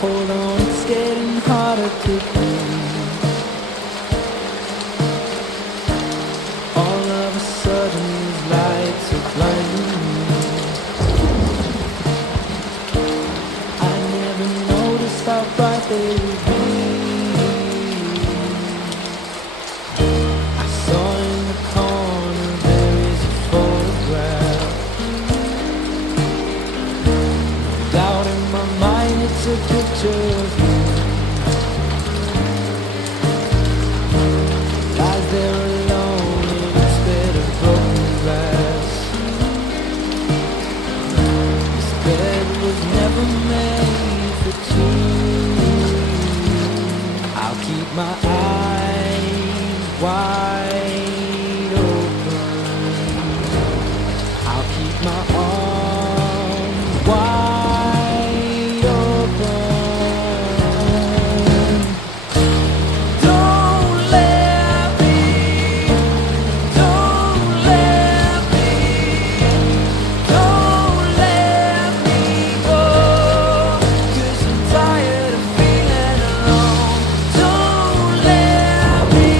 Hold on, it's getting harder to breathe. All of a sudden these lights are blinding me. I never noticed how bright they would be. I saw in the corner there is a photograph. Doubt in my mind, it's a picture of you. Lies there alone in its bed of broken glass. This bed was never made for two. I'll keep my eyes wide open. I'll keep my arms wide open. Don't let me, don't let me, don't let me go. 'Cause I'm tired of feeling alone. Don't let me,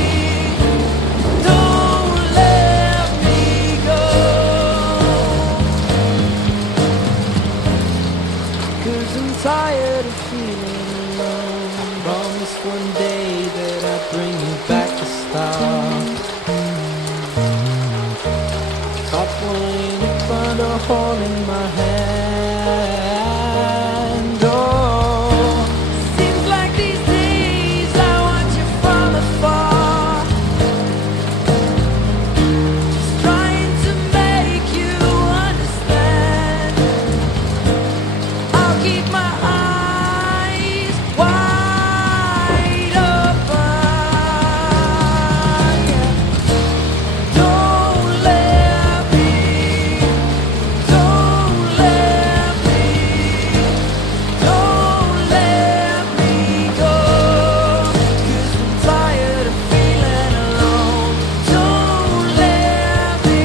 don't let me go. 'Cause I'm tired of feeling alone. Promise one day that I'd bring you back to start. Top one, it burned a hole in my hand. Oh, seems like these days I watch you from afar, just trying to make you understand. I'll keep my eyes wide open. Yeah. Don't let me, don't let me, don't let me go. 'Cause I'm tired of feeling alone. Don't let me,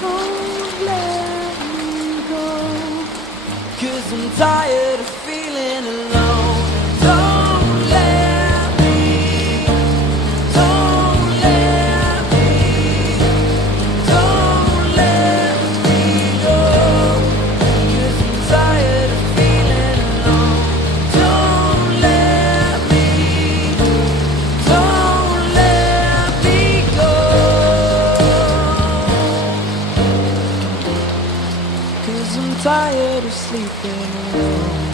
don't let me go. Cause I'm tired of feeling alone. Don't let me, don't let me, don't let me go. Cause I'm tired of feeling alone. Don't let me, don't let me go. Cause I'm tired of sleeping alone.